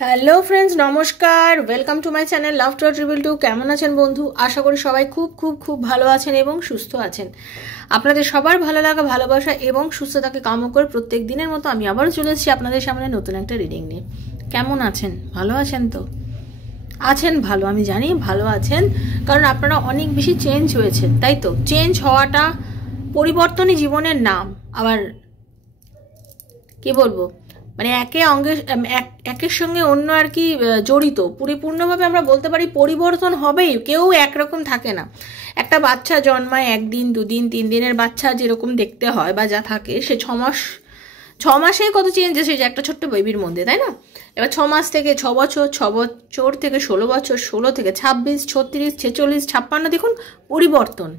Hello friends, নমস্কার। Welcome to my channel love to triple two. কেমন আছেন বন্ধু? আশা করি সবাই খুব খুব খুব ভালো আছেন এবং সুস্থ আছেন। আপনাদের সবার ভালো লাগা, ভালোবাসা এবং সুস্থতাকে কামনা করে প্রত্যেক দিনের মতো আমি আবারও চলে এসেছি আপনাদের সামনে নতুন একটা রিডিং নিয়ে। কেমন আছেন? ভালো আছেন তো? আছেন ভালো, আমি জানি ভালো আছেন, কারণ আপনারা অনেক বেশি চেঞ্জ হয়েছেন, তাই তো? চেঞ্জ হওয়াটা, পরিবর্তনই জীবনের নাম। আবার কি বলবো, মানে একের সঙ্গে অন্য আর কি জড়িত। পরিপূর্ণভাবে আমরা বলতে পারি পরিবর্তন হবেই, কেউ একরকম থাকে না। একটা বাচ্চা জন্মায় একদিন, দুদিন, 3 দিনের বাচ্চা যেরকম দেখতে হয় বা যা থাকে, সে 6 মাসেই কত চেঞ্জ এসেছে একটা ছোট্ট বেবির মধ্যে, তাই না? এবার 6 মাস থেকে 6 বছর, 6 বছর থেকে 16 বছর, 16 থেকে 26, 36, 46, 56, দেখুন পরিবর্তন।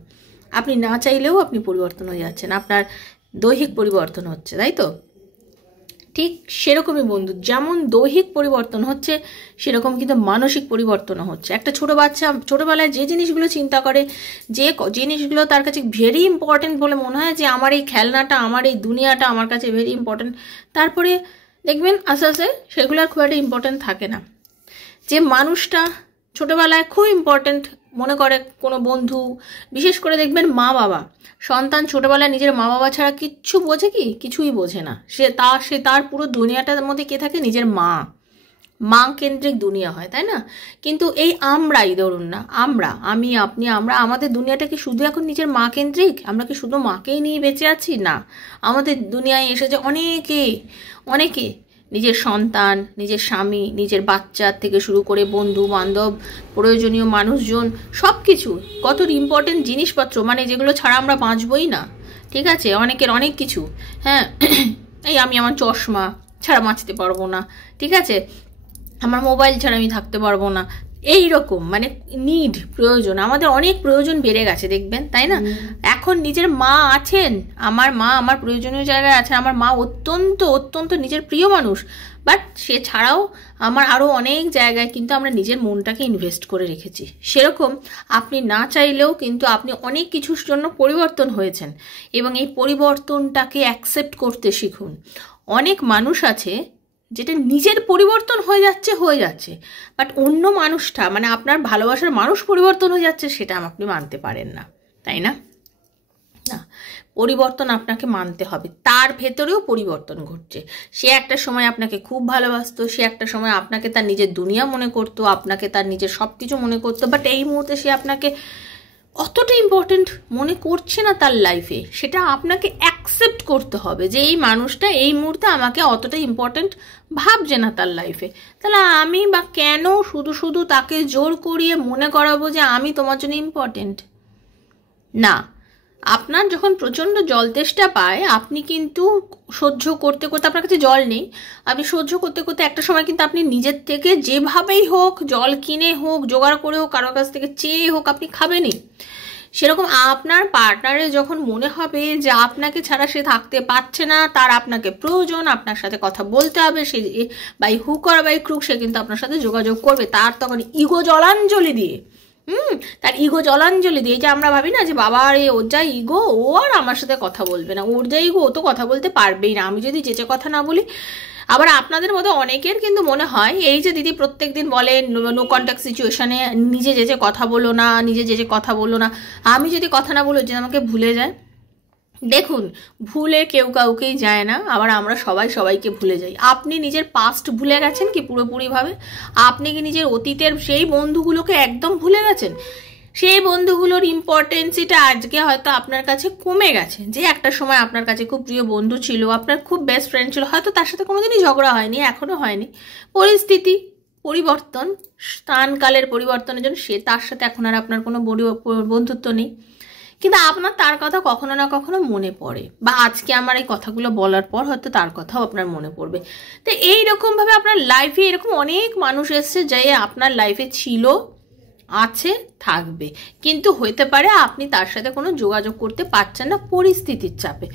আপনি না চাইলেও আপনি পরিবর্তন হয়ে যাচ্ছেন, আপনার দৈহিক পরিবর্তন হচ্ছে, তাই তো? ঠিক সেরকমই বন্ধু, যেমন দৈহিক পরিবর্তন হচ্ছে সেরকম কিন্তু মানসিক পরিবর্তনও হচ্ছে। একটা ছোট বাচ্চা ছোটবেলায় যে জিনিসগুলো চিন্তা করে, যে জিনিসগুলো তার কাছে ভেরি ইম্পর্টেন্ট বলে মনে হয়, যে আমার এই খেলনাটা, আমার এই দুনিয়াটা আমার কাছে ভেরি ইম্পর্টেন্ট, তারপরে দেখবেন আস্তে আস্তে সেগুলো আর খুব একটা ইম্পর্টেন্ট থাকে না। যে মানুষটা ছোটবেলায় খুব ইম্পর্টেন্ট মনে করে কোনো বন্ধু, বিশেষ করে দেখবেন মা বাবা, সন্তান ছোটবেলায় নিজের মা বাবা ছাড়া কিচ্ছু বোঝে কি? কিছুই বোঝে না। সে তার পুরো দুনিয়াটার মধ্যে কে থাকে? নিজের মা কেন্দ্রিক দুনিয়া হয়, তাই না? কিন্তু এই আমরাই ধরুন না, আমি, আপনি, আমাদের দুনিয়াটা কি শুধু এখন নিজের মা কেন্দ্রিক? আমরা কি শুধু মাকেই নিয়ে বেঁচে আছি? না, আমাদের দুনিয়ায় এসেছে অনেকে নিজের সন্তান, নিজের স্বামী, নিজের বাচ্চা থেকে শুরু করে বন্ধু বান্ধব, প্রয়োজনীয় মানুষজন, সব কিছু, কত ইম্পর্টেন্ট জিনিসপত্র, মানে যেগুলো ছাড়া আমরা বাঁচবই না। ঠিক আছে, অনেকের অনেক কিছু, হ্যাঁ। এই আমি আমার চশমা ছাড়া বাঁচতে পারবো না, ঠিক আছে, আমার মোবাইল ছাড়া আমি থাকতে পারবো না। এই রকম মানে প্রয়োজন, আমাদের অনেক প্রয়োজন বেড়ে গেছে দেখবেন, তাই না? এখন নিজের মা আছেন, আমার মা আমার প্রয়োজনীয় জায়গায় আছেন, আমার মা অত্যন্ত অত্যন্ত নিজের প্রিয় মানুষ, বাট সে ছাড়াও আমার আরও অনেক জায়গায় কিন্তু আমরা নিজের মনটাকে ইনভেস্ট করে রেখেছি। সেরকম আপনি না চাইলেও কিন্তু আপনি অনেক কিছুর জন্য পরিবর্তন হয়েছেন, এবং এই পরিবর্তনটাকে অ্যাকসেপ্ট করতে শিখুন। অনেক মানুষ আছে যেটা নিজের পরিবর্তন হয়ে যাচ্ছে, বাট অন্য মানুষটা, মানে আপনার ভালোবাসার মানুষ পরিবর্তন হয়ে যাচ্ছে, সেটা আপনি মানতে পারেন না, তাই না? না, পরিবর্তন আপনাকে মানতে হবে, তার ভেতরেও পরিবর্তন ঘটছে। সে একটা সময় আপনাকে খুব ভালোবাসতো, সে একটা সময় আপনাকে তার নিজের দুনিয়া মনে করতো, আপনাকে তার নিজের সব কিছু মনে করতো, বাট এই মুহূর্তে সে আপনাকে অতটা ইম্পর্টেন্ট মনে করছে না তার লাইফে। সেটা আপনাকে অ্যাকসেপ্ট করতে হবে যে এই মানুষটা এই মুহূর্তে আমাকে অতটা ইম্পর্টেন্ট ভাবছে না তার লাইফে। তাহলে আমি বা কেন শুধু শুধু তাকে জোর করিয়ে মনে করাবো যে আমি তোমার জন্য ইম্পর্টেন্ট? না, আপনার যখন প্রচণ্ড জল তেষ্টা পায়, আপনি কিন্তু সহ্য করতে করতে, আপনার কাছে জল নেই, আপনি সহ্য করতে করতে একটা সময় কিন্তু আপনি নিজের থেকে যেভাবেই হোক, জল কিনে হোক, জোগাড় করে হোক, কারোর কাছ থেকে চেয়ে হোক, আপনি খাবেনই। সেরকম আপনার পার্টনারের যখন মনে হবে যে আপনাকে ছাড়া সে থাকতে পারছে না, তার আপনাকে প্রয়োজন, আপনার সাথে কথা বলতে হবে, সে বাই হুক আর বাই ক্রুক সে কিন্তু আপনার সাথে যোগাযোগ করবে, তার তখন ইগো জলাঞ্জলি দিয়ে, তার ইগো জলাঞ্জলি দিয়ে, যে আমরা ভাবি না যে বাবা রে ওর যা ইগো, ও আর আমার সাথে কথা বলবে না, ওর যা ইগো, ও তো কথা বলতে পারবেই না, আমি যদি যেচে কথা না বলি। আবার আপনাদের মধ্যে অনেকের কিন্তু মনে হয় এই যে দিদি প্রত্যেক দিন বলে নো কন্ট্যাক্ট সিচুয়েশনে নিজে যেচে কথা বলো না, আমি যদি কথা না বলো যে আমাকে ভুলে যায়। দেখুন, ভুলে কেউ কাউকেই যায় না, আবার আমরা সবাই সবাইকে ভুলে যাই। আপনি নিজের পাস্ট ভুলে গেছেন কি পুরোপুরিভাবে? আপনি কি নিজের অতীতের সেই বন্ধুগুলোকে একদম ভুলে গেছেন? সেই বন্ধুগুলোর ইম্পর্টেন্সিটা আজকে হয়তো আপনার কাছে কমে গেছে। যে একটা সময় আপনার কাছে খুব প্রিয় বন্ধু ছিল, আপনার খুব বেস্ট ফ্রেন্ড ছিল, হয়তো তার সাথে কোনোদিনই ঝগড়া হয়নি, এখনো হয়নি, পরিস্থিতি পরিবর্তন, স্থানকালের পরিবর্তনের জন্য সে, তার সাথে এখন আর আপনার কোনো বন্ধুত্ব নেই, কিন্তু আপনার তার কথা কখনো না কখনো মনে পড়ে, বা আজকে আমার এই কথাগুলো বলার পর হয়তো তার কথাও আপনার মনে পড়বে। তো এইরকমভাবে আপনার লাইফে এরকম অনেক মানুষ এসছে যে আপনার লাইফে ছিল, আছে, থাকবে, কিন্তু হতে পারে আপনি তার সাথে কোনো যোগাযোগ করতে পারছেন না পরিস্থিতির চাপে।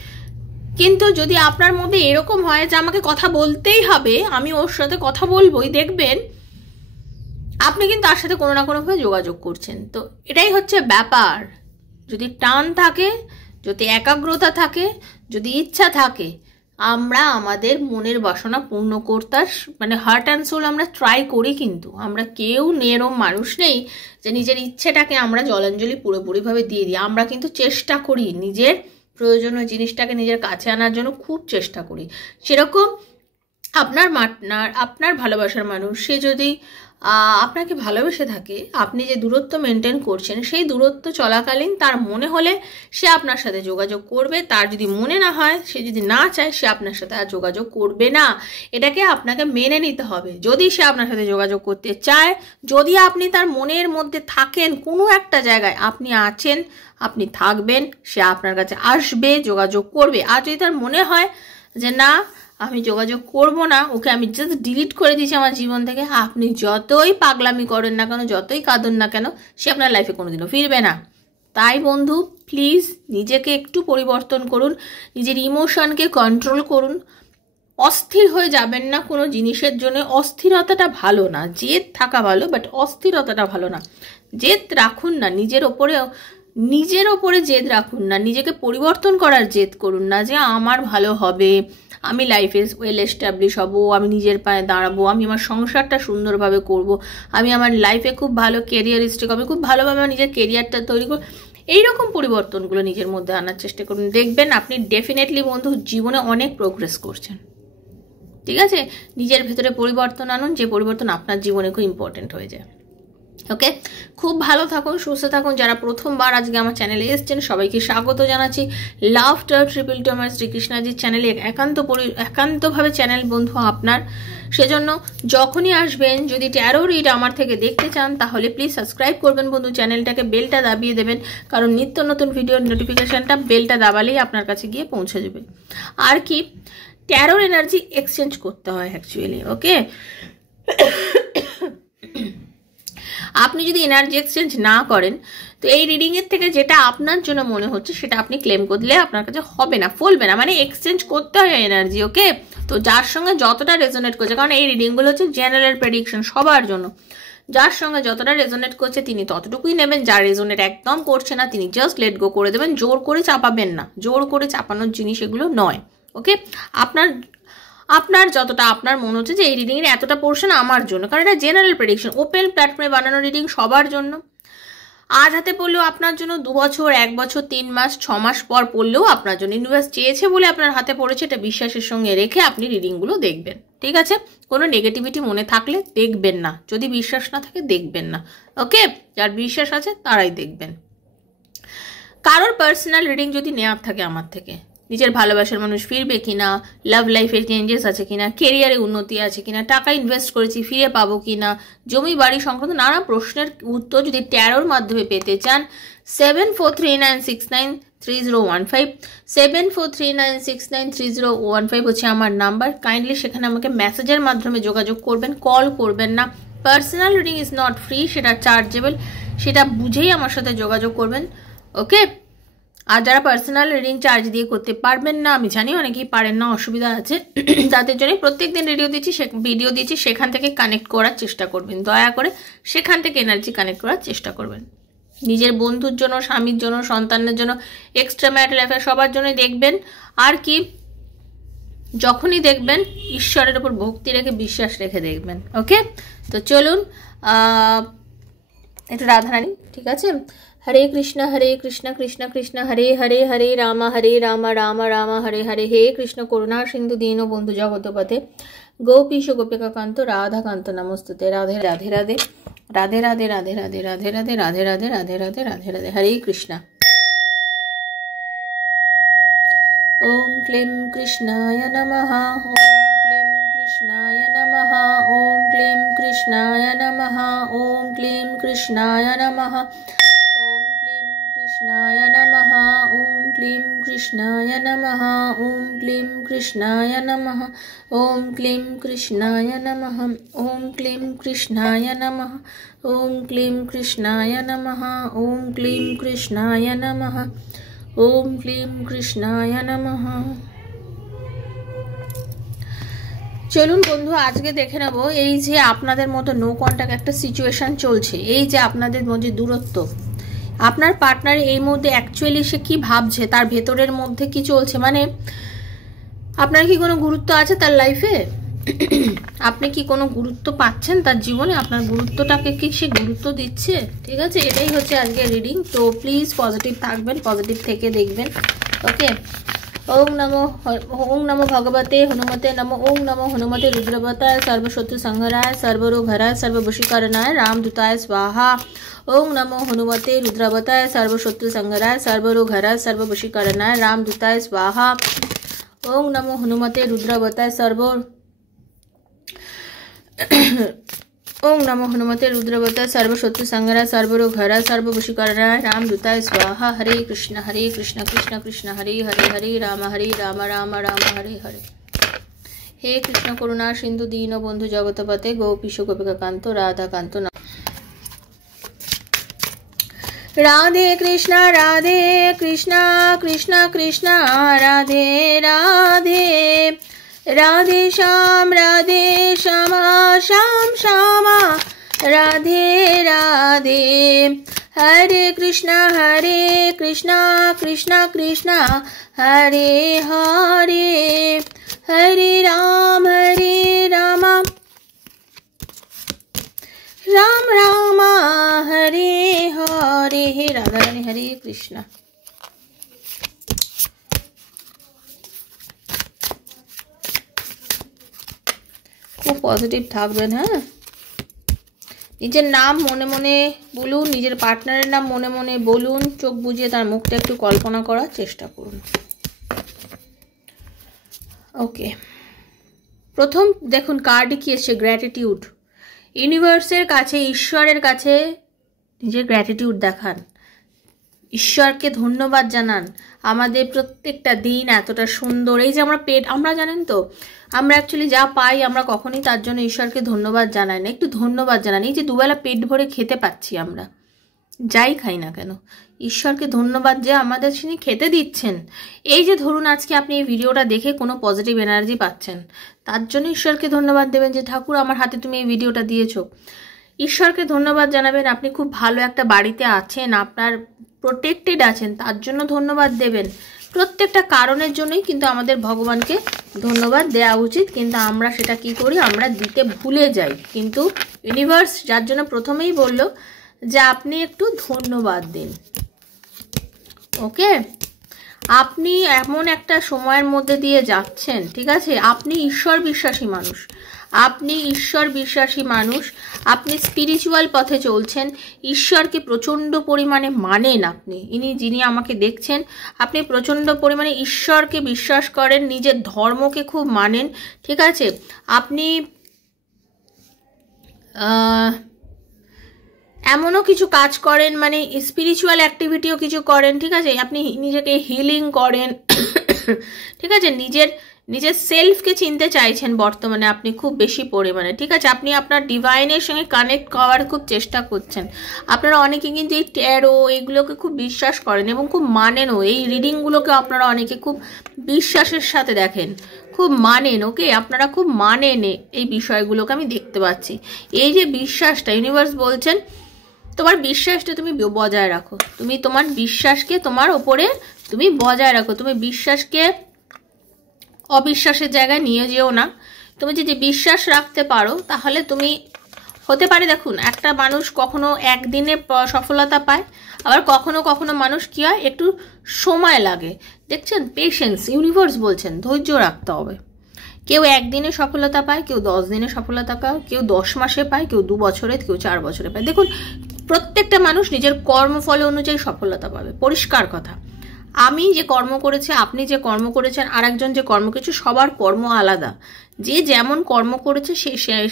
কিন্তু যদি আপনার মধ্যে এরকম হয় যে আমাকে কথা বলতেই হবে, আমি ওর সাথে কথা বলবোই, দেখবেন আপনি কিন্তু তার সাথে কোনো না কোনোভাবে যোগাযোগ করছেন। তো এটাই হচ্ছে ব্যাপার। যদি টান থাকে, যদি একাগ্রতা থাকে, যদি ইচ্ছা থাকে, আমরা আমাদের মনের বাসনা পূর্ণ করতে মানে হার্ট অ্যান্ড সোল আমরা ট্রাই করি, কিন্তু আমরা কেউ এরম মানুষ নেই যে নিজের ইচ্ছেটাকে আমরা জলাঞ্জলি পুরোপুরিভাবে দিয়ে দিই। আমরা কিন্তু চেষ্টা করি, নিজের প্রয়োজনীয় জিনিসটাকে নিজের কাছে আনার জন্য খুব চেষ্টা করি। সেরকম আপনার ভালোবাসার মানুষ সে যদি আপনাকে ভালোবেসে থাকে, আপনি যে দূরত্ব মেনটেন করছেন সেই দূরত্ব চলাকালীন তার মনে হলে সে আপনার সাথে যোগাযোগ করবে, তার যদি মনে না হয়, সে যদি না চায়, সে আপনার সাথে আর যোগাযোগ করবে না। এটাকে আপনাকে মেনে নিতে হবে। যদি সে আপনার সাথে যোগাযোগ করতে চায়, যদি আপনি তার মনের মধ্যে থাকেন, কোনো একটা জায়গায় আপনি আছেন, আপনি থাকবেন, সে আপনার কাছে আসবে, যোগাযোগ করবে। আর যদি তার মনে হয় যে না আমি যোগাযোগ করব না, ওকে আমি জাস্ট ডিলিট করে দিয়েছি আমার জীবন থেকে, আপনি যতই পাগলামি করেন না কেন, যতই কাঁদুন না কেন, সে আপনার লাইফে কোনোদিনও ফিরবে না। তাই বন্ধু প্লিজ নিজেকে একটু পরিবর্তন করুন, নিজের ইমোশনকে কন্ট্রোল করুন। অস্থির হয়ে যাবেন না কোনো জিনিসের জন্য। অস্থিরতাটা ভালো না, জেদ থাকা ভালো, বাট অস্থিরতাটা ভালো না। জেদ রাখুন না, নিজের ওপরে জেদ রাখুন না, নিজেকে পরিবর্তন করার জেদ করুন না যে আমার ভালো হবে, আমি লাইফে ওয়েল এস্টাবলিশ হব, আমি নিজের পায়ে দাঁড়াবো, আমি আমার সংসারটা সুন্দরভাবে করব, আমি আমার লাইফে খুব ভালো কেরিয়ারিস্টিক হবে, খুব ভালোভাবে আমার নিজের কেরিয়ারটা তৈরি করব। এইরকম পরিবর্তনগুলো নিজের মধ্যে আনার চেষ্টা করুন, দেখবেন আপনি ডেফিনেটলি বন্ধু জীবনে অনেক প্রোগ্রেস করছেন। ঠিক আছে, নিজের ভেতরে পরিবর্তন আনুন, যে পরিবর্তন আপনার জীবনে খুব ইম্পর্টেন্ট হয়ে যায়। ওকে, খুব ভালো থাকুন, সুস্থ থাকুন। যারা প্রথমবার আজকে আমার চ্যানেলে এসেছেন সবাইকে স্বাগত জানাচ্ছি। লাভ টার ট্রিপল টু আমার শ্রীকৃষ্ণাজির চ্যানেলে একান্তভাবে চ্যানেল বন্ধু আপনার। সেজন্য যখনই আসবেন, যদি ট্যারো রিড আমার থেকে দেখতে চান তাহলে প্লিজ সাবস্ক্রাইব করবেন বন্ধু, চ্যানেলটাকে বেলটা দাবিয়ে দেবেন, কারণ নিত্য নতুন ভিডিওর নোটিফিকেশানটা বেলটা দাবালেই আপনার কাছে গিয়ে পৌঁছে যাবে। আর কি, ট্যারোর এনার্জি এক্সচেঞ্জ করতে হয় অ্যাকচুয়ালি। ওকে, আপনি যদি এনার্জি এক্সচেঞ্জ না করেন তো এই রিডিংয়ের থেকে যেটা আপনার জন্য মনে হচ্ছে সেটা আপনি ক্লেম করলে আপনার কাছে হবে না, ফলবে না, মানে এক্সচেঞ্জ করতে হয় এনার্জি। ওকে, তো যার সঙ্গে যতটা রেজোনেট করছে, কারণ এই রিডিংগুলো হচ্ছে জেনারেল প্রেডিকশন সবার জন্য, যার সঙ্গে যতটা রেজোনেট করছে তিনি ততটুকুই নেবেন, যার রেজোনেট একদম করছে না তিনি জাস্ট লেট গো করে দেবেন। জোর করে চাপাবেন না, জোর করে চাপানোর জিনিস এগুলো নয়। ওকে, আপনার যতটা আপনার মনে হচ্ছে যে এই রিডিংয়ের এতটা পোর্শন আমার জন্য, কারণ এটা জেনারেল প্রেডিকশন, ওপেন প্ল্যাটফর্মে বানানো রিডিং সবার জন্য। আজ হাতে পড়লেও আপনার জন্য, 2 বছর, 1 বছর, 3 মাস, 6 মাস পর পড়লেও আপনার জন্য। ইউনিভার্স চেয়েছে বলে আপনার হাতে পড়েছে, এটা বিশ্বাসের সঙ্গে রেখে আপনি রিডিংগুলো দেখবেন। ঠিক আছে, কোনো নেগেটিভিটি মনে থাকলে দেখবেন না, যদি বিশ্বাস না থাকে দেখবেন না। ওকে, যার বিশ্বাস আছে তারাই দেখবেন। কারোর পার্সোনাল রিডিং যদি নেওয়ার থাকে আমার থেকে, নিজের ভালোবাসার মানুষ ফিরবে কিনা, লাভ লাইফে চেঞ্জেস আছে কিনা, কেরিয়ারে উন্নতি আছে কিনা, টাকা ইনভেস্ট করেছি ফিরে পাবো কিনা, জমি বাড়ি সংক্রান্ত নানা প্রশ্নের উত্তর যদি ট্যারোর মাধ্যমে পেতে চান, 7439693015 7439693015 হচ্ছে আমার নাম্বার। কাইন্ডলি সেখানে আমাকে মেসেজের মাধ্যমে যোগাযোগ করবেন, কল করবেন না। Personal reading is not free, সেটা চার্জেবল, সেটা বুঝেই আমার সাথে যোগাযোগ করবেন। ওকে, আর যারা পার্সোনাল রিডিং চার্জ দিয়ে করতে পারবেন না, আমি জানি অনেকেই পারেন না, অসুবিধা আছে, তাদের জন্য প্রত্যেকদিন ভিডিও দিচ্ছি, সেখান থেকে কানেক্ট করার চেষ্টা করবেন, দয়া করে সেখান থেকে এনার্জি কানেক্ট করার চেষ্টা করবেন। নিজের বন্ধুর জন্য, স্বামীর জন্য, সন্তানের জন্য, এক্সট্রা ম্যারিটাল অ্যাফেয়ার সবার জন্যই দেখবেন। আর কি, যখনই দেখবেন ঈশ্বরের উপর ভক্তি রেখে, বিশ্বাস রেখে দেখবেন। ওকে, তো চলুন এটা রাধারানী। ঠিক আছে, হরে কৃষ্ণ কৃষ্ণ কৃষ্ণ হরে হরে, হরে রাম রাম রাম হরে হরে, হে কৃষ্ণ করুণা সিন্ধু দীনবন্ধু জগৎপতে, গোপীশ গোপিকা কান্ত রাধা কান্ত নমস্তুতে। রাধে রাধে রাধে রাধে রাধে রাধে রাধে রাধে রাধে রাধে রাধে রাধে রাধে রাধে রাধে, হরে কৃষ্ণ। ওম ক্লীম কৃষ্ণায় নমঃ, ওম ক্লীম কৃষ্ণায় নমঃ, ওম ক্লীম কৃষ্ণায় নমঃ, ওম ক্লীম কৃষ্ণায় নমঃ, ওম ক্লীম কৃষ্ণায় নমঃ, ওম ক্লীম কৃষ্ণায় নমঃ, ওম ক্লীম কৃষ্ণায় নমঃ, ওম ক্লীম কৃষ্ণায় নমঃ, ওম ক্লীম কৃষ্ণায় নমঃ, ওম ক্লীম কৃষ্ণায় নমঃ, ওম ক্লীম কৃষ্ণায় নমঃ, ওম ক্লীম কৃষ্ণায় নমঃ। চলুন বন্ধু, আজকে দেখে নেব এই যে আপনাদের মতো নো কন্ট্যাক্ট একটা সিচুয়েশন চলছে, এই যে আপনাদের মধ্যে দূরত্ব, আপনার পার্টনার এই মধ্যে অ্যাকচুয়ালি সে কি ভাবছে, তার ভেতরের মধ্যে কি চলছে, মানে আপনার কি কোনো গুরুত্ব আছে তার লাইফে? আপনি কি কোনো গুরুত্ব পাচ্ছেন তার জীবনে? আপনার গুরুত্বটাকে কি সে গুরুত্ব দিচ্ছে? ঠিক আছে, এটাই হচ্ছে আজকে রিডিং। তো প্লিজ পজিটিভ থাকবেন, পজিটিভ থেকে দেখবেন। ওকে, ওং নমো ভগবতে হনুমতে নমো। ওং নমো হনুমতে রুদ্রবতায় সর্বশত্রু সংহরায় সর্বরোগ হরায় সর্ববশীকরণায় রামদূতায় স্বাহা। ওং নমো হনুমতে রুদ্রবতায় সর্বশত্রু সংহরায় সর্বরোগ হরায় সর্ববশীকরণায় রামদূতায় স্বাহা। ওং নমো হনুমতে রুদ্রবতায় ওং নমো হনুমতে রুদ্রবতায় সর্বশত্রু সংহরায় সর্বরোগ হরায় সর্ববশীকরণায় রামদূতায় স্বাহা। হরে কৃষ্ণ কৃষ্ণ কৃষ্ণ হরে হরে, হরে রাম রাম রাম হরে হরে। হে কৃষ্ণ করুণা সিন্ধু দীন বন্ধু জগৎপতে গোপীশ গোপিকাকান্ত রাধাকান্ত। রাধে কৃষ্ণ কৃষ্ণ কৃষ্ণ রাধে রাধে, রাধে শ্যাম শ্যাম শ্যামা রাধে রাধে। হরে কৃষ্ণ কৃষ্ণ কৃষ্ণ হরে হরে, হরে রাম রাম রাম হরে হরে। হে রাধা রানী, হরে কৃষ্ণ। খুব পজিটিভ থাকবেন। হ্যাঁ, নিজের নাম মনে মনে বলুন, নিজের পার্টনারের নাম মনে মনে বলুন, চোখ বুজিয়ে তার মুখটা একটু কল্পনা করার চেষ্টা করুন। ওকে, প্রথম দেখুন কার্ডে কি এসছে, গ্র্যাটিটিউড। ইউনিভার্সের কাছে, ঈশ্বরের কাছে নিজের গ্র্যাটিটিউড দেখান, ঈশ্বরকে ধন্যবাদ জানান। আমাদের প্রত্যেকটা দিন এতটা সুন্দর, এই যে আমরা জানেন তো, আমরা অ্যাকচুয়ালি যা পাই আমরা কখনোই তার জন্য ঈশ্বরকে ধন্যবাদ জানাই না। একটু ধন্যবাদ জানান। এই যে দুবেলা পেট ভরে খেতে পাচ্ছি আমরা, যাই খাই না কেন, ঈশ্বরকে ধন্যবাদ যে আমাদের তিনি খেতে দিচ্ছেন। এই যে ধরুন আজকে আপনি এই ভিডিওটা দেখে কোনো পজিটিভ এনার্জি পাচ্ছেন, তার জন্য ঈশ্বরকে ধন্যবাদ দেবেন যে ঠাকুর আমার হাতে তুমি এই ভিডিওটা দিয়েছো। ঈশ্বরকে ধন্যবাদ জানাবেন। আপনি খুব ভালো একটা বাড়িতে আছেন, আপনার প্রোটেক্টেড আছেন, তার জন্য ধন্যবাদ দেবেন। প্রত্যেকটা কারণের জন্যই কিন্তু আমাদের ভগবানকে ধন্যবাদ দেওয়া উচিত, কিন্তু আমরা সেটা কি করি, আমরা দিতে ভুলে যাই। কিন্তু ইউনিভার্স যার জন্য প্রথমেই বলল যে আপনি একটু ধন্যবাদ দিন। ওকে, আপনি এমন একটা সময়ের মধ্যে দিয়ে যাচ্ছেন, ঠিক আছে, আপনি ঈশ্বর বিশ্বাসী মানুষ, আপনি স্পিরিচুয়াল পথে চলছেন, ঈশ্বরকে প্রচণ্ড পরিমাণে মানেন। আপনি যিনি আমাকে দেখছেন, আপনি প্রচণ্ড পরিমাণে ঈশ্বরকে বিশ্বাস করেন, নিজের ধর্মকে খুব মানেন, ঠিক আছে। আপনি এমনও কিছু কাজ করেন, মানে স্পিরিচুয়াল অ্যাক্টিভিটিও কিছু করেন, ঠিক আছে। আপনি নিজেকে হিলিং করেন, ঠিক আছে, নিজের সেলফকে চিনতে চাইছেন বর্তমানে আপনি খুব বেশি পরিমাণে, ঠিক আছে। আপনি আপনার ডিভাইনের সঙ্গে কানেক্ট করার খুব চেষ্টা করছেন। আপনারা অনেকে কিন্তু এই ট্যারো এগুলোকে খুব বিশ্বাস করেন এবং খুব মানেনও। এই রিডিংগুলোকে আপনারা অনেকে খুব বিশ্বাসের সাথে দেখেন, খুব মানেন। ওকে, আপনারা খুব মানেন এই বিষয়গুলোকে, আমি দেখতে পাচ্ছি। এই যে বিশ্বাসটা, ইউনিভার্স বলছেন তোমার বিশ্বাসটা তুমি বজায় রাখো, তুমি তোমার বিশ্বাসকে তোমার ওপরে তুমি বজায় রাখো। তুমি বিশ্বাসকে অবিশ্বাসের জায়গায় নিয়ে যেও না। তুমি যদি বিশ্বাস রাখতে পারো তাহলে তুমি হতে পারে, দেখুন একটা মানুষ কখনো একদিনে সফলতা পায়, আবার কখনো কখনো মানুষ কি হয় একটু সময় লাগে। দেখছেন, পেশেন্স, ইউনিভার্স বলছেন ধৈর্য রাখতে হবে। কেউ একদিনে সফলতা পায়, কেউ 10 দিনে সফলতা পায়, কেউ 10 মাসে পায়, কেউ 2 বছরে, কেউ 4 বছরে পায়। দেখুন, প্রত্যেকটা মানুষ নিজের কর্মফল অনুযায়ী সফলতা পাবে, পরিষ্কার কথা। আমি যে কর্ম করেছি, আপনি যে কর্ম করেছেন, আর একজন যে কর্ম করেছে, সবার কর্ম আলাদা। যে যেমন কর্ম করেছে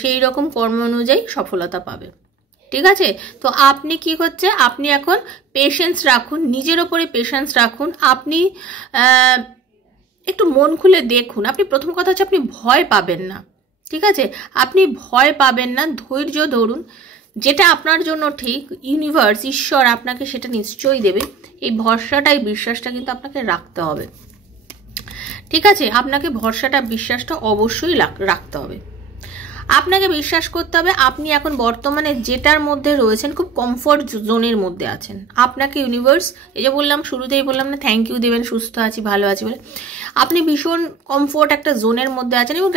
সেই রকম কর্ম অনুযায়ী সফলতা পাবে, ঠিক আছে। তো আপনি কি করছে, আপনি এখন পেশেন্স রাখুন, নিজের ওপরে পেশেন্স রাখুন। আপনি একটু মন খুলে দেখুন। আপনি প্রথম কথা হচ্ছে আপনি ভয় পাবেন না, ঠিক আছে, আপনি ভয় পাবেন না, ধৈর্য ধরুন। যেটা আপনার জন্য ঠিক, ইউনিভার্স, ঈশ্বর আপনাকে সেটা নিশ্চয়ই দেবে। এই ভরসাটা, এই বিশ্বাসটা কিন্তু আপনাকে রাখতে হবে, ঠিক আছে। আপনাকে ভরসাটা, বিশ্বাসটা অবশ্যই রাখতে হবে। আপনাকে বিশ্বাস করতে হবে আপনি এখন বর্তমানে যেটার মধ্যে রয়েছেন খুব কমফোর্ট জোনের মধ্যে আছেন। আপনাকে ইউনিভার্স, এই যে বললাম শুরুতেই বললাম না থ্যাংক ইউ দেবেন সুস্থ আছি ভালো আছি বলে, আপনি ভীষণ কমফোর্ট একটা জোনের মধ্যে আছেন এবং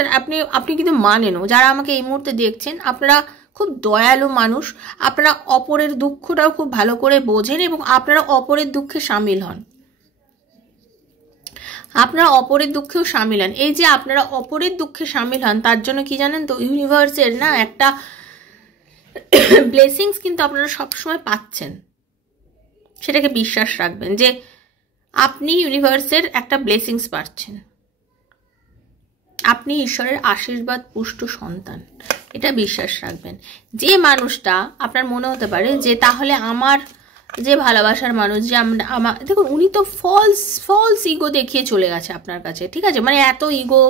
আপনি কিন্তু মানেনও। যারা আমাকে এই মুহূর্তে দেখছেন আপনারা খুব দয়ালু মানুষ, আপনারা অপরের দুঃখটাও খুব ভালো করে বোঝেন এবং আপনারা অপরের দুঃখে সামিল হন, আপনারা অপরের দুঃখেও সামিল হন। এই যে আপনারা অপরের দুঃখে সামিল হন তার জন্য কি জানেন তো, ইউনিভার্সের না একটা ব্লেসিংস কিন্তু আপনারা সবসময় পাচ্ছেন। সেটাকে বিশ্বাস রাখবেন যে আপনি ইউনিভার্সের একটা ব্লেসিংস পাচ্ছেন, আপনি ঈশ্বরের আশীর্বাদ পুষ্ট সন্তান, এটা বিশ্বাস রাখবেন। যে মানুষটা আপনার মনে হতে পারে যে তাহলে আমার যে ভালোবাসার মানুষ, যে আমার দেখুন উনি তো ফলস ইগো দেখিয়ে চলে গেছে আপনার কাছে, ঠিক আছে, মানে এত ইগো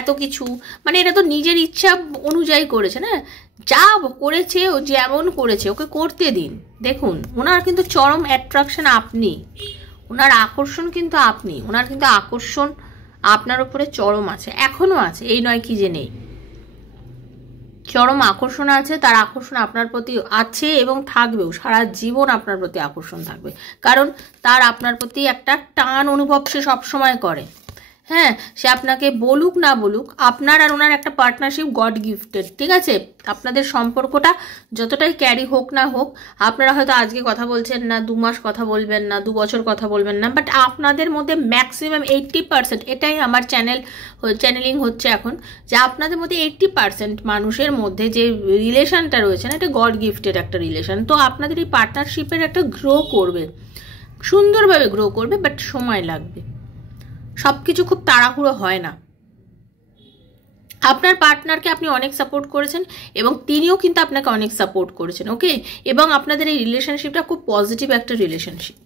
এত কিছু, মানে এটা তো নিজের ইচ্ছা অনুযায়ী করেছে না, যা করেছে ও যেমন করেছে ওকে করতে দিন। দেখুন ওনার কিন্তু চরম অ্যাট্রাকশন আপনি, ওনার আকর্ষণ কিন্তু আপনি, ওনার কিন্তু আকর্ষণ আপনার উপরে চরম আছে, এখনো আছে, এই নয় কি যে নেই, চরম আকর্ষণ আছে। তার আকর্ষণ আপনার প্রতি আছে এবং থাকবেও, সারা জীবন আপনার প্রতি আকর্ষণ থাকবে, কারণ তার আপনার প্রতি একটা টান অনুভব সে সবসময় করে। হ্যাঁ, সে আপনাকে বলুক না বলুক, আপনার আর ওনার একটা পার্টনারশিপ গড গিফটেড, ঠিক আছে। আপনাদের সম্পর্কটা যতটাই ক্যারি হোক না হোক, আপনারা হয়তো আজকে কথা বলছেন না, 2 মাস কথা বলবেন না, 2 বছর কথা বলবেন না, বাট আপনাদের মধ্যে ম্যাক্সিমাম 80%, এটাই আমার চ্যানেলিং হচ্ছে এখন, যে আপনাদের মধ্যে 80% মানুষের মধ্যে যে রিলেশনটা রয়েছে না, এটা গড গিফটেড একটা রিলেশন। তো আপনাদের এই পার্টনারশিপের একটা গ্রো করবে, সুন্দরভাবে গ্রো করবে, বাট সময় লাগবে, সব কিছু খুব তাড়াহুড়ো হয় না। আপনার পার্টনারকে আপনি অনেক সাপোর্ট করেছেন এবং তিনিও কিন্তু আপনাকে অনেক সাপোর্ট করেছেন, ওকে। এবং আপনাদের এই রিলেশনশিপটা খুব পজিটিভ একটা রিলেশনশিপ,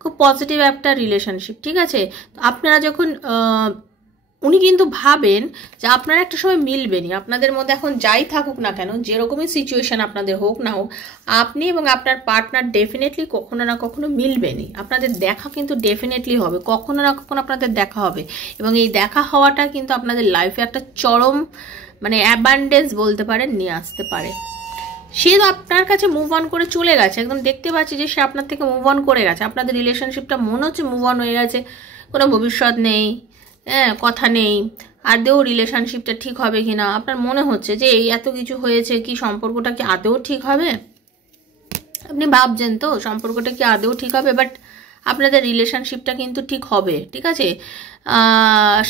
খুব পজিটিভ একটা রিলেশনশিপ, ঠিক আছে। আপনারা যখন উনি কিন্তু ভাবেন যে আপনারা একটা সময় মিলবেনই, আপনাদের মধ্যে এখন যাই থাকুক না কেন, যেরকমই সিচুয়েশন আপনাদের হোক না হোক, আপনি এবং আপনার পার্টনার ডেফিনেটলি কখনো না কখনো মিলবেনই, আপনাদের দেখা কিন্তু ডেফিনেটলি হবে, কখনো না কখনো আপনাদের দেখা হবে। এবং এই দেখা হওয়াটা কিন্তু আপনাদের লাইফে একটা চরম মানে অ্যাবান্ডেন্স বলতে পারেন নিয়ে আসতে পারে। সে তো আপনার কাছে মুভ অন করে চলে গেছে, একদম দেখতে পাচ্ছি যে সে আপনার থেকে মুভ অন করে গেছে, আপনাদের রিলেশনশিপটা মনে হচ্ছে মুভ অন হয়ে গেছে, কোনো ভবিষ্যৎ নেই, হ্যাঁ কথা নেই, আদৌ রিলেশনশিপটা ঠিক হবে কিনা আপনার মনে হচ্ছে যে এই এত কিছু হয়েছে, কি সম্পর্কটা কি আদৌ ঠিক হবে, আপনি ভাবছেন তো সম্পর্কটা কি আদৌ ঠিক হবে, বাট আপনাদের রিলেশনশিপটা কিন্তু ঠিক হবে, ঠিক আছে।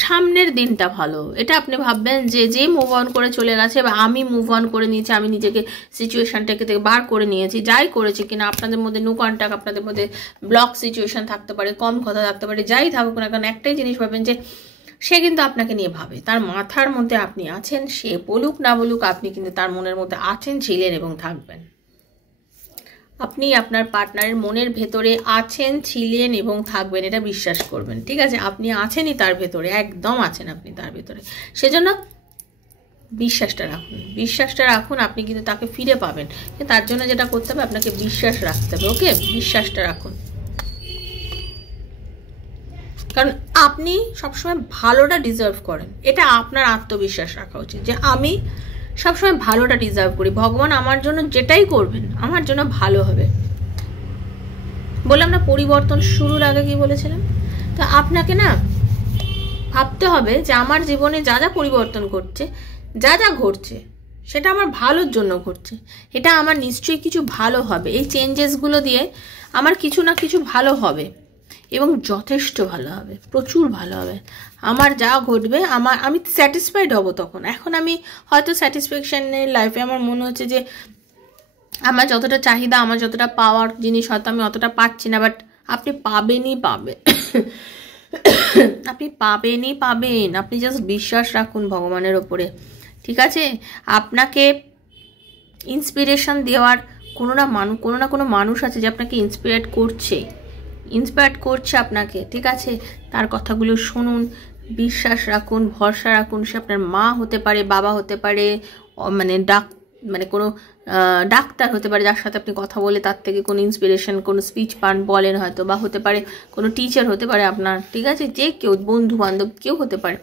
সামনের দিনটা ভালো, এটা আপনি ভাববেন যে মুভ অন করে চলে গেছে বা আমি মুভ অন করে নিয়েছি, আমি নিজেকে সিচুয়েশনটাকে থেকে বার করে নিয়েছি, যাই করেছি কিনা, আপনাদের মধ্যে নো কন্ট্যাক্ট, আপনাদের মধ্যে ব্লক সিচুয়েশন থাকতে পারে, কম কথা থাকতে পারে, যাই থাকুক না কারণ একটাই জিনিস ভাবেন যে সে কিন্তু আপনাকে নিয়ে ভাবে, তার মাথার মধ্যে আপনি আছেন, সে বলুক না বলুক আপনি কিন্তু তার মনের মধ্যে আছেন, ছিলেন এবং থাকবেন। আপনি আপনার পার্টনারের মনের ভেতরে আছেন, ছিলেন এবং থাকবেন, এটা বিশ্বাস করবেন, ঠিক আছে। আপনি আছেনই তার ভেতরে, একদম আছেন আপনি তার ভেতরে, সেজন্য বিশ্বাসটা রাখুন, বিশ্বাসটা রাখুন, আপনি কিন্তু তাকে ফিরে পাবেন। তার জন্য যেটা করতে হবে আপনাকে বিশ্বাস রাখতে হবে, ওকে, বিশ্বাসটা রাখুন, কারণ আপনি সবসময় ভালোটা ডিজার্ভ করেন, এটা আপনার আত্মবিশ্বাস রাখা উচিত যে আমি সবসময় ভালোটা ডিজার্ভ করি, ভগবান আমার জন্য যেটাই করবেন আমার জন্য ভালো হবে। বললাম না পরিবর্তন শুরুর আগে কি বলেছিলাম, তো আপনাকে না ভাবতে হবে যে আমার জীবনে যা যা পরিবর্তন ঘটছে, যা যা ঘটছে সেটা আমার ভালোর জন্য ঘটছে, এটা আমার নিশ্চয়ই কিছু ভালো হবে, এই চেঞ্জেসগুলো দিয়ে আমার কিছু না কিছু ভালো হবে এবং যথেষ্ট ভালো হবে, প্রচুর ভালো হবে। আমার যা ঘটবে আমি স্যাটিসফাইড হব তখন। এখন আমি হয়তো স্যাটিসফ্যাকশনের লাইফে আমার মনে হচ্ছে যে আমার যতটা চাহিদা, আমার যতটা পাওয়ার জিনিস হয়তো আমি অতটা পাচ্ছি না, বাট আপনি পাবেনই পাবেন, আপনি পাবেনই পাবেন, আপনি জাস্ট বিশ্বাস রাখুন ভগবানের ওপরে, ঠিক আছে। আপনাকে ইন্সপিরেশন দেওয়ার কোনো না কোনো মানুষ আছে যে আপনাকে ইন্সপায়ার করছে আপনাকে, ঠিক আছে। তার কথাগুলো শুনুন, বিশ্বাস রাখুন, ভরসা রাখুন, সে আপনার মা হতে পারে, বাবা হতে পারে, মানে কোনো ডাক্তার হতে পারে যার সাথে আপনি কথা বলে তার থেকে কোনো ইন্সপিরেশন, কোনো স্পিচ পান বলেন হয়তো, বা হতে পারে কোনো টিচার হতে পারে আপনার, ঠিক আছে, যে কেউ, বন্ধু বান্ধব কেউ হতে পারে,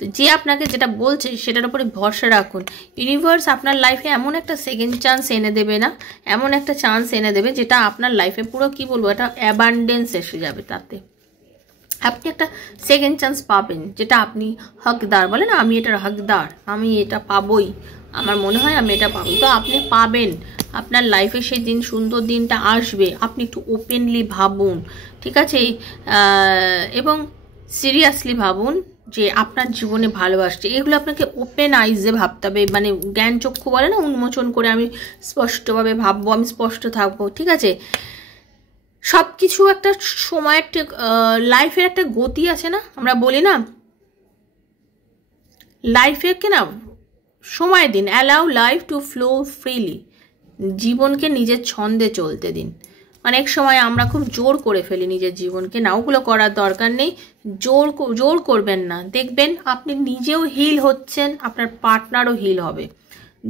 তো যে আপনাকে যেটা বলছে সেটার উপরে ভরসা রাখুন। ইউনিভার্স আপনার লাইফে এমন একটা সেকেন্ড চান্স এনে দেবে না, এমন একটা চান্স এনে দেবে যেটা আপনার লাইফে পুরো কি বলবো একটা অ্যাবান্ডেন্স এসে যাবে। তাতে আপনি একটা সেকেন্ড চান্স পাবেন, যেটা আপনি হকদার, বলে না আমি এটার হকদার, আমি এটা পাবই, আমার মনে হয় আমি এটা পাবো। তো আপনি পাবেন, আপনার লাইফে সেই দিন সুন্দর দিনটা আসবে। আপনি একটু ওপেনলি ভাবুন, ঠিক আছে, এবং সিরিয়াসলি ভাবুন যে আপনার জীবনে ভালোবাসছে। এগুলো আপনাকে ওপেন আইজে ভাবতে হবে, মানে জ্ঞান চক্ষু বলে না, উন্মোচন করে আমি স্পষ্টভাবে ভাববো, আমি স্পষ্ট থাকবো, ঠিক আছে। সব কিছু একটা সময়ের লাইফের একটা গতি আছে না, আমরা বলি না লাইফেকে না সময় দিন, allow life to flow freely, জীবনকে নিজের ছন্দে চলতে দিন। অনেক সময় আমরা খুব জোর করে ফেলি নিজের জীবনকে, না ওগুলো করার দরকার নেই, জোর করবেন না, দেখবেন আপনি নিজেও হিল হচ্ছেন, আপনার পার্টনারও হিল হবে।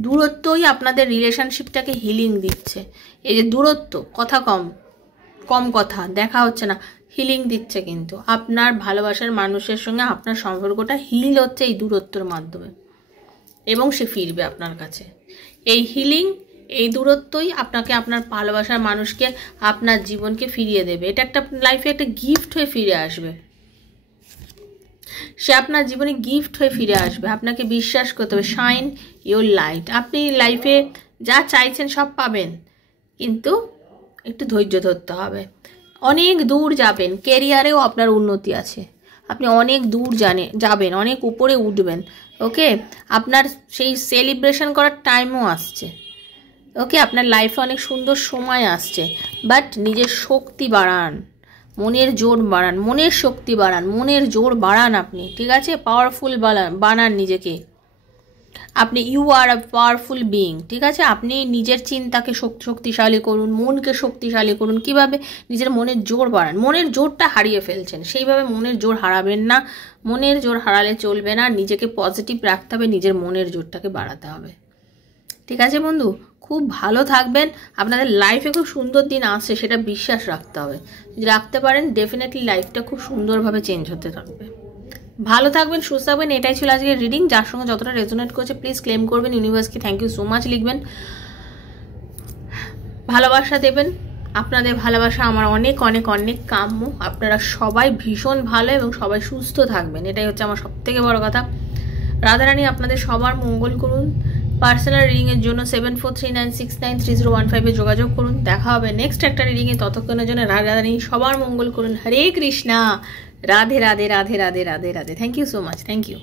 দূরত্বই আপনাদের রিলেশনশিপটাকে হিলিং দিচ্ছে। এই যে দূরত্ব, কথা কম কথা, দেখা হচ্ছে না, হিলিং দিচ্ছে, কিন্তু আপনার ভালোবাসার মানুষের সঙ্গে আপনার সম্পর্কটা হিল হচ্ছে এই দূরত্বের মাধ্যমে, এবং সে ফিরবে আপনার কাছে। এই হিলিং, এই দূরত্বই আপনাকে আপনার ভালোবাসার মানুষকে, আপনার জীবনকে ফিরিয়ে দেবে। এটা একটা লাইফে একটা গিফট হয়ে ফিরে আসবে, সে আপনার জীবনে গিফট হয়ে ফিরে আসবে। আপনাকে বিশ্বাস করতে হবে, শাইন ইওর লাইট। আপনি লাইফে যা চাইছেন সব পাবেন, কিন্তু একটু ধৈর্য ধরতে হবে। অনেক দূর যাবেন, কেরিয়ারেও আপনার উন্নতি আছে, আপনি অনেক দূর যাবেন, অনেক উপরে উঠবেন, ওকে। আপনার সেই সেলিব্রেশন করার টাইমও আসছে, ওকে। আপনার লাইফে অনেক সুন্দর সময় আসছে, বাট নিজের শক্তি বাড়ান, মনের জোর বাড়ান, মনের শক্তি বাড়ান, মনের জোর বাড়ান আপনি, ঠিক আছে। পাওয়ারফুল বানান নিজেকে, আপনি you are a powerful being, ঠিক আছে। আপনি নিজের চিন্তাকে শক্তিশালী করুন, মনকে শক্তিশালী করুন। কিভাবে? নিজের মনের জোর বাড়ান। মনের জোরটা হারিয়ে ফেলছেন, সেইভাবে মনের জোর হারাবেন না। মনের জোর হারালে চলবে না, নিজেকে পজিটিভ রাখতে হবে, নিজের মনের জোরটাকে বাড়াতে হবে, ঠিক আছে বন্ধু। খুব ভালো থাকবেন, আপনাদের লাইফে খুব সুন্দর দিন আসছে, সেটা বিশ্বাস রাখতে হবে। যদি রাখতে পারেন, ডেফিনেটলি লাইফটা খুব সুন্দরভাবে চেঞ্জ হতে থাকবে। ভালো থাকবেন, সুস্থ থাকবেন। এটাই ছিল আজকের রিডিং। যার সঙ্গে যতটা রেজোনেট করছে প্লিজ ক্লেম করবেন, ইউনিভার্সকে থ্যাংক ইউ সো মাচ লিখবেন, ভালোবাসা দেবেন। আপনাদের ভালোবাসা আমার অনেক অনেক অনেক কাম্য। আপনারা সবাই ভীষণ ভালো এবং সবাই সুস্থ থাকবেন, এটাই হচ্ছে আমার সবথেকে বড় কথা। রাধারানী আপনাদের সবার মঙ্গল করুন। পার্সোনাল রিডিংয়ের জন্য 7439693015 যোগাযোগ করুন। দেখা হবে নেক্সট একটা রিডিংয়ে, ততক্ষণের জন্য রাধারানী সবার মঙ্গল করুন। Hare Krishna, Radhe Radhe Radhe Radhe Radhe Radhe. Thank you so much, thank you.